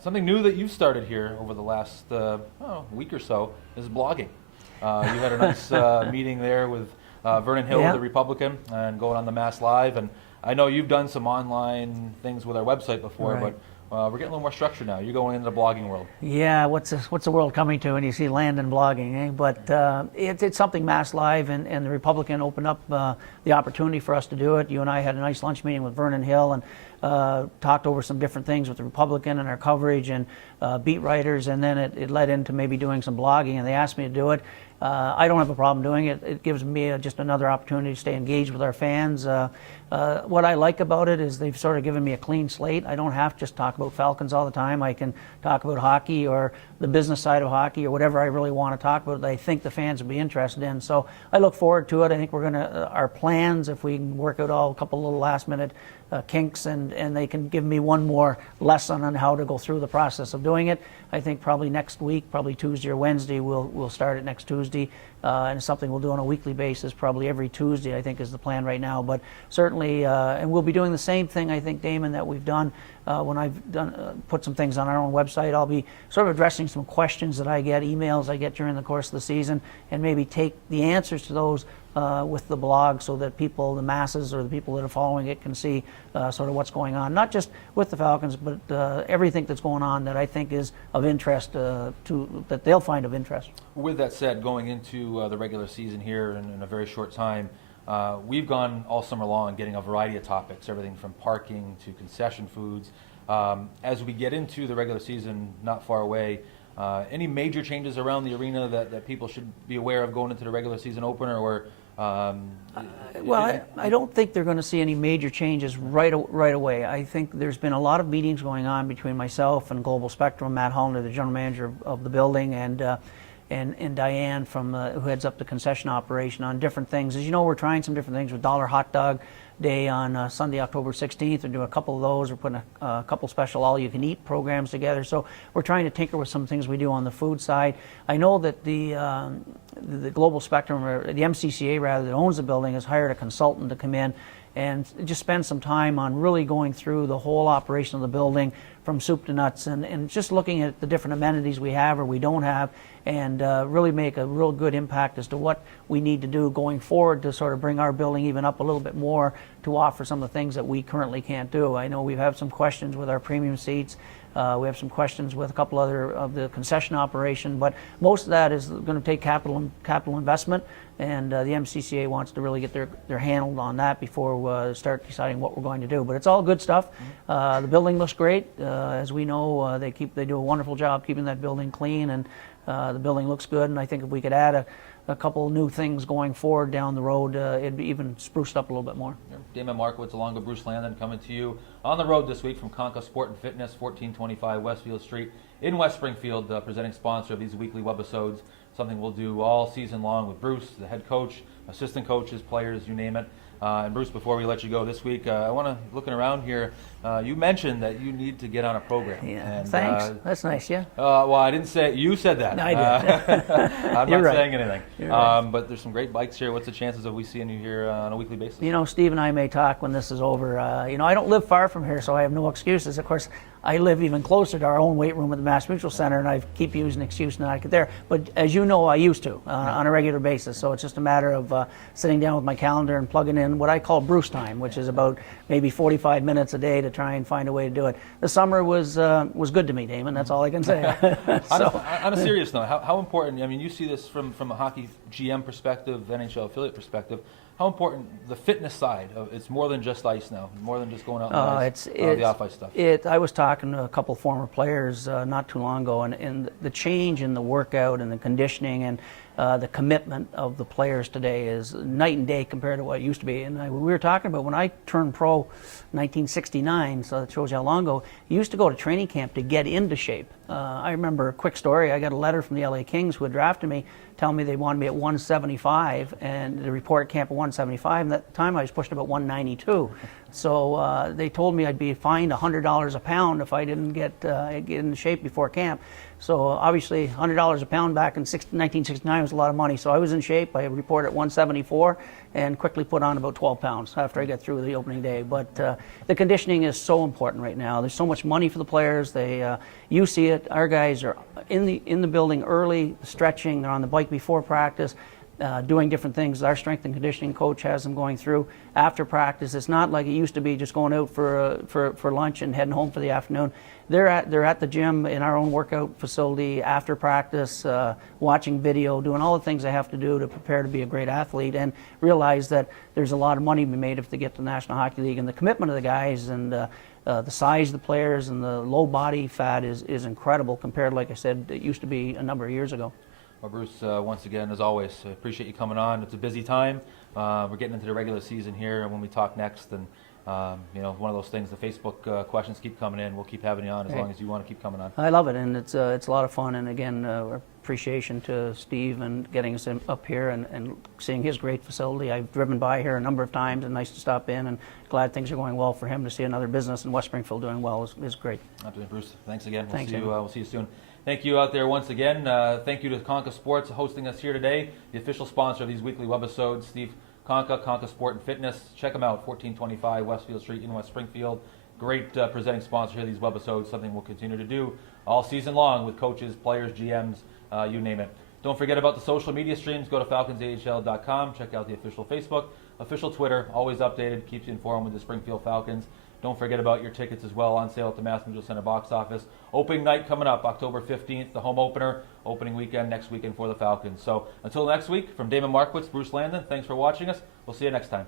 Something new that you've started here over the last week or so is blogging. You had a nice meeting there with Vernon Hill, Yeah. the Republican, and going on the Mass Live. And I know you've done some online things with our website before, Right. but we're getting a little more structure now. You're going into the blogging world. Yeah, what's the world coming to? And you see Landon blogging, eh? But it's something Mass Live and the Republican opened up the opportunity for us to do it. You and I had a nice lunch meeting with Vernon Hill and talked over some different things with the Republican and our coverage and beat writers, and then it led into maybe doing some blogging, and they asked me to do it. I don't have a problem doing it. It gives me just another opportunity to stay engaged with our fans. What I like about it is they've sort of given me a clean slate. I don't have to just talk about Falcons all the time. I can talk about hockey or the business side of hockey or whatever I really want to talk about that I think the fans will be interested in. So I look forward to it. I think we're going to, our plans, if we can work out a couple little last minute kinks and they can give me one more lesson on how to go through the process of doing it. I think probably next week, probably Tuesday or Wednesday, we'll start it next Tuesday. And it's something we'll do on a weekly basis, probably every Tuesday, I think is the plan right now. But certainly, and we'll be doing the same thing, I think, Damon, that we've done when I've done put some things on our own website. I'll be sort of addressing some questions that I get, emails I get during the course of the season, and maybe take the answers to those with the blog so that people, the masses or the people that are following it can see sort of what's going on, not just with the Falcons, but everything that's going on that I think is of interest that they'll find of interest. With that said, going into the regular season here in a very short time, we've gone all summer long getting a variety of topics, everything from parking to concession foods. As we get into the regular season, not far away, any major changes around the arena that people should be aware of going into the regular season opener? Or well, I don't think they're going to see any major changes right away. I think there's been a lot of meetings going on between myself and Global Spectrum, Matt Hollander, the general manager of the building, and Diane from who heads up the concession operation on different things. As you know, we're trying some different things with Dollar Hot Dog Day on Sunday, October 16th. We're doing a couple of those. We're putting a couple special all-you-can-eat programs together. So we're trying to tinker with some things we do on the food side. I know that the Global Spectrum, or the MCCA rather, that owns the building, has hired a consultant to come in and just spend some time on really going through the whole operation of the building from soup to nuts and just looking at the different amenities we have or we don't have, and really make a real good impact as to what we need to do going forward to sort of bring our building even up a little bit more to offer some of the things that we currently can't do. I know we've had some questions with our premium seats. We have some questions with a couple other of the concession operation, but most of that is going to take capital investment, and the MCCA wants to really get their handle on that before we start deciding what we're going to do. But it's all good stuff. The building looks great. As we know, they do a wonderful job keeping that building clean, and the building looks good. And I think if we could add a couple new things going forward down the road, it'd be even spruced up a little bit more. Damon Markiewicz along with Bruce Landon coming to you on the road this week from Conca Sport and Fitness, 1425 Westfield Street in West Springfield, presenting sponsor of these weekly webisodes, something we'll do all season long with Bruce, the head coach, assistant coaches, players, you name it. And Bruce, before we let you go this week, I want to, looking around here, you mentioned that you need to get on a program. Yeah, and, thanks. That's nice, yeah. Well, I didn't say it. You said that. No, I did. I'm You're not right. saying anything. You're right. But there's some great bikes here. What's the chances of we seeing you here on a weekly basis? You know, Steve and I may talk when this is over. You know, I don't live far from here, so I have no excuses. Of course, I live even closer to our own weight room at the Mass Mutual Center, and I keep using an excuse not to get there. But as you know, I used to on a regular basis. So it's just a matter of sitting down with my calendar and plugging in what I call Bruce time, which is about maybe 45 minutes a day to try and find a way to do it. The summer was good to me, Damon. That's all I can say. On a serious note, how important, I mean, you see this from a hockey GM perspective, NHL affiliate perspective, how important the fitness side of it's more than just ice now, more than just going out on ice, the off-ice stuff. I was talking to a couple former players not too long ago, and the change in the workout and the conditioning and the commitment of the players today is night and day compared to what it used to be. And we were talking about when I turned pro 1969, so that shows you how long ago, you used to go to training camp to get into shape. I remember a quick story. I got a letter from the LA Kings who had drafted me telling me they wanted me at 175 and the report camp at 175, and at the time I was pushing about 192. So they told me I'd be fined $100 a pound if I didn't get into shape before camp. So obviously $100 a pound back in 1969 was a lot of money. So I was in shape. I reported at 174 and quickly put on about 12 pounds after I got through the opening day. But the conditioning is so important right now. There's so much money for the players. You see it. Our guys are in the building early, stretching. They're on the bike before practice. Doing different things. Our strength and conditioning coach has them going through after practice. It's not like it used to be just going out for lunch and heading home for the afternoon. They're at the gym in our own workout facility after practice, watching video, doing all the things they have to do to prepare to be a great athlete, and realize that there's a lot of money to be made if they get to the National Hockey League. And the commitment of the guys and the size of the players and the low body fat is incredible compared, like I said, it used to be a number of years ago. Well, Bruce, once again, as always, I appreciate you coming on. It's a busy time. We're getting into the regular season here, and when we talk next, and one of those things, the Facebook questions keep coming in. We'll keep having you on as long as you want to keep coming on. I love it, and it's a lot of fun. And again, appreciation to Steve and getting us up here and seeing his great facility. I've driven by here a number of times, and nice to stop in. And glad things are going well for him. To see another business in West Springfield doing well is great. Absolutely, Bruce. Thanks again. Thanks, we'll see you soon. Thank you out there once again. Thank you to Conca Sports hosting us here today, the official sponsor of these weekly webisodes. Steve Conca, Conca Sport and Fitness. Check them out, 1425 Westfield Street in West Springfield. Great presenting sponsor here, these webisodes, something we'll continue to do all season long with coaches, players, GMs, you name it. Don't forget about the social media streams. Go to falconsahl.com. Check out the official Facebook, official Twitter, always updated, keeps you informed with the Springfield Falcons. Don't forget about your tickets as well, on sale at the Mass Mutual Center box office. Opening night coming up, October 15th, the home opener. Opening weekend next weekend for the Falcons. So until next week, from Damon Markiewicz, Bruce Landon, thanks for watching us. We'll see you next time.